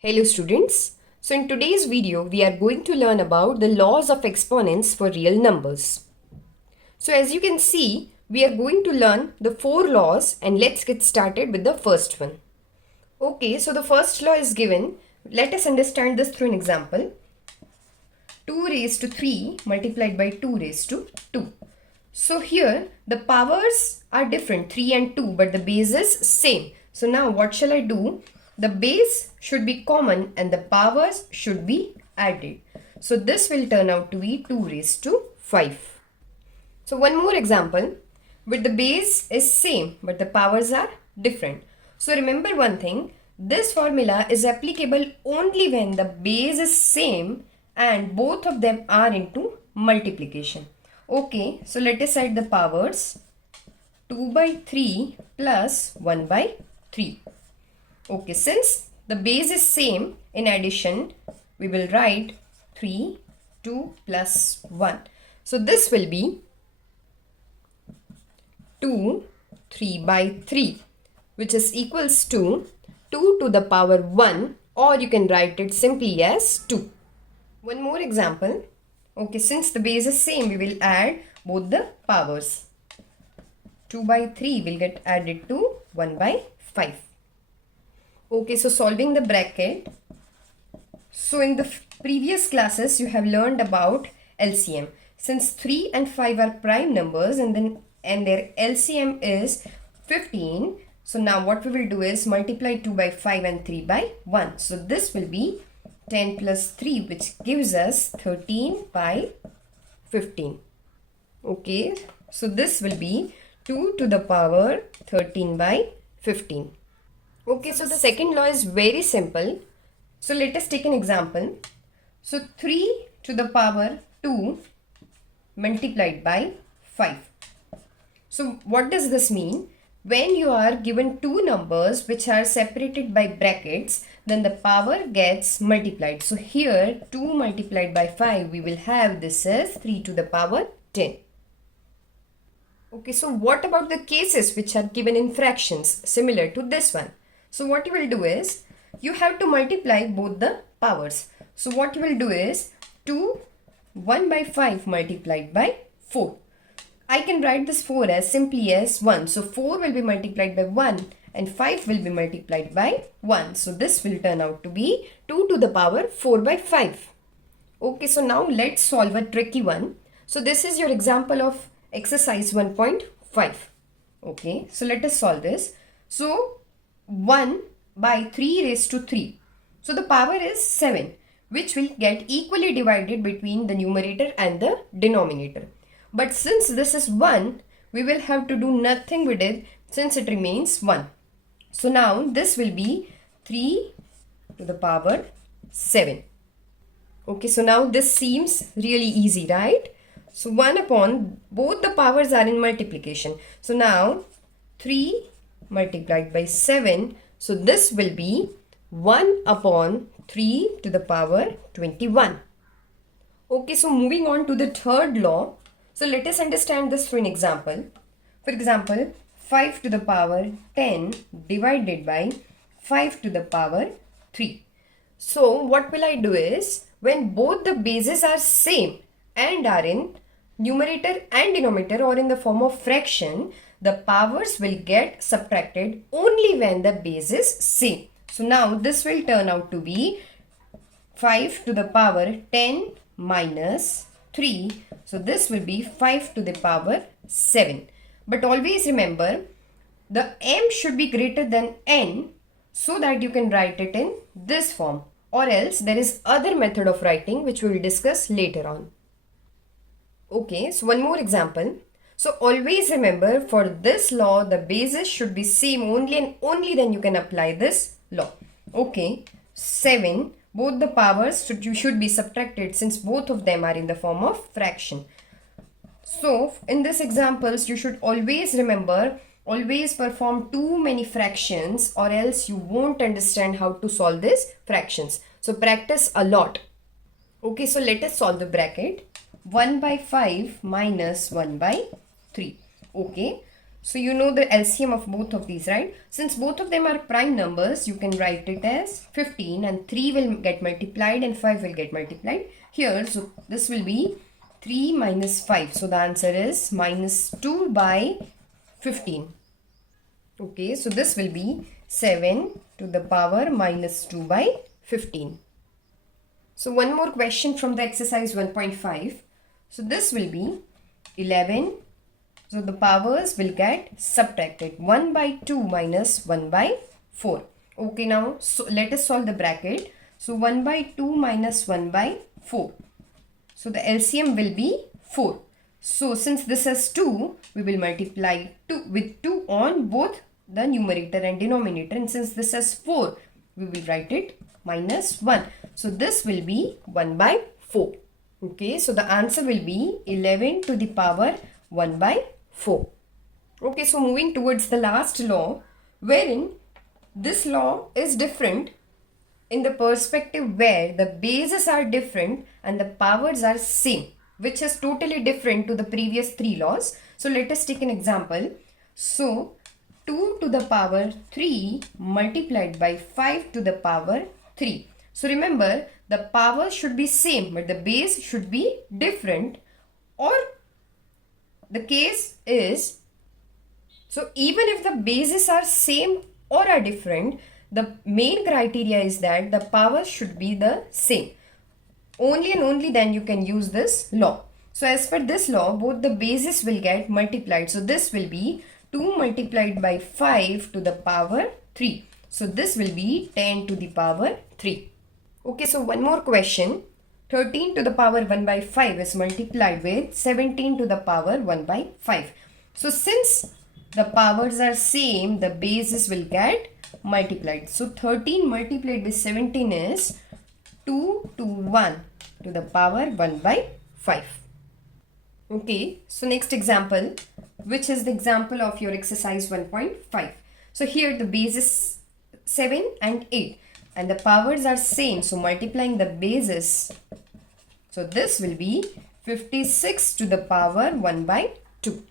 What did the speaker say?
Hello students. So in today's video we are going to learn about the laws of exponents for real numbers. So as you can see we are going to learn the 4 laws and let's get started with the first one. Okay, so the first law is given. Let us understand this through an example. 2 raised to 3 multiplied by 2 raised to 2. So here the powers are different, 3 and 2, but the base is same. So now what shall I do? The base should be common and the powers should be added. So this will turn out to be 2 raised to 5. So one more example, with the base is same but the powers are different. So remember one thing, this formula is applicable only when the base is same and both of them are into multiplication. Okay, so let us write the powers. 2 by 3 plus 1 by 3. Okay, since the base is same, in addition, we will write 3, 2 plus 1. So this will be 2, 3 by 3, which is equals to 2 to the power 1, or you can write it simply as 2. One more example. Okay, since the base is same, we will add both the powers. 2 by 3 will get added to 1 by 5. Okay, so solving the bracket. So in the previous classes, you have learned about LCM. Since 3 and 5 are prime numbers and their LCM is 15. So now what we will do is multiply 2 by 5 and 3 by 1. So this will be 10 plus 3, which gives us 13 by 15. Okay, so this will be 2 to the power 13 by 15. Okay, so the second law is very simple. So let us take an example. So 3 to the power 2 multiplied by 5. So what does this mean? When you are given two numbers which are separated by brackets, then the power gets multiplied. So here 2 multiplied by 5, we will have this as 3 to the power 10. Okay, so what about the cases which are given in fractions similar to this one? So what you will do is, you have to multiply both the powers. So what you will do is, 1 by 5 multiplied by 4. I can write this 4 as simply as 1. So 4 will be multiplied by 1 and 5 will be multiplied by 1. So this will turn out to be 2 to the power 4 by 5. Okay, so now let's solve a tricky one. So this is your example of exercise 1.5. Okay, so let us solve this. So 1 by 3 raised to 3. So the power is 7, which will get equally divided between the numerator and the denominator. But since this is 1, we will have to do nothing with it since it remains 1. So now this will be 3 to the power 7. Okay, so now this seems really easy, right? So 1 upon, both the powers are in multiplication. So now 3 multiplied by 7. So this will be 1 upon 3 to the power 21. Okay, so moving on to the third law. So let us understand this through an example. For example, 5 to the power 10 divided by 5 to the power 3. So what will I do is, when both the bases are same and are in numerator and denominator or in the form of fraction, the powers will get subtracted only when the base is same. So now this will turn out to be 5 to the power 10 minus 3. So this will be 5 to the power 7. But always remember, the m should be greater than n so that you can write it in this form. Or else there is other method of writing which we will discuss later on. Okay, so one more example. So always remember, for this law, the bases should be same only and only then you can apply this law. Okay, 7, both the powers should be subtracted since both of them are in the form of fraction. So in this examples, you should always remember, always perform too many fractions or else you won't understand how to solve these fractions. So practice a lot. Okay, so let us solve the bracket. 1 by 5 minus 1 by 3. Okay, So you know the LCM of both of these, right? Since both of them are prime numbers, you can write it as 15 and 3 will get multiplied and 5 will get multiplied here. So this will be 3 minus 5. So the answer is minus 2 by 15. Okay, so this will be 7 to the power minus 2 by 15. So one more question from the exercise 1.5. So this will be 11. So the powers will get subtracted. 1 by 2 minus 1 by 4. Okay, now so let us solve the bracket. So 1 by 2 minus 1 by 4. So the LCM will be 4. So since this is 2, we will multiply 2 with 2 on both the numerator and denominator. And since this is 4, we will write it minus 1. So this will be 1 by 4. Okay, so the answer will be 11 to the power 1 by 4. Okay, so moving towards the last law, wherein this law is different in the perspective where the bases are different and the powers are same, which is totally different to the previous 3 laws. So let us take an example. So 2 to the power 3 multiplied by 5 to the power 3. So remember, the power should be same, but the base should be different, or the case is, so even if the bases are same or are different, the main criteria is that the power should be the same. Only and only then you can use this law. So as per this law, both the bases will get multiplied. So this will be 2 multiplied by 5 to the power 3. So this will be 10 to the power 3. Okay, so one more question. 13 to the power 1 by 5 is multiplied with 17 to the power 1 by 5. So since the powers are same, the bases will get multiplied. So 13 multiplied with 17 is 2 to 1 to the power 1 by 5. Okay, so next example, which is the example of your exercise 1.5. So here the base is 7 and 8 and the powers are same. So multiplying the bases, so this will be 56 to the power 1 by 2.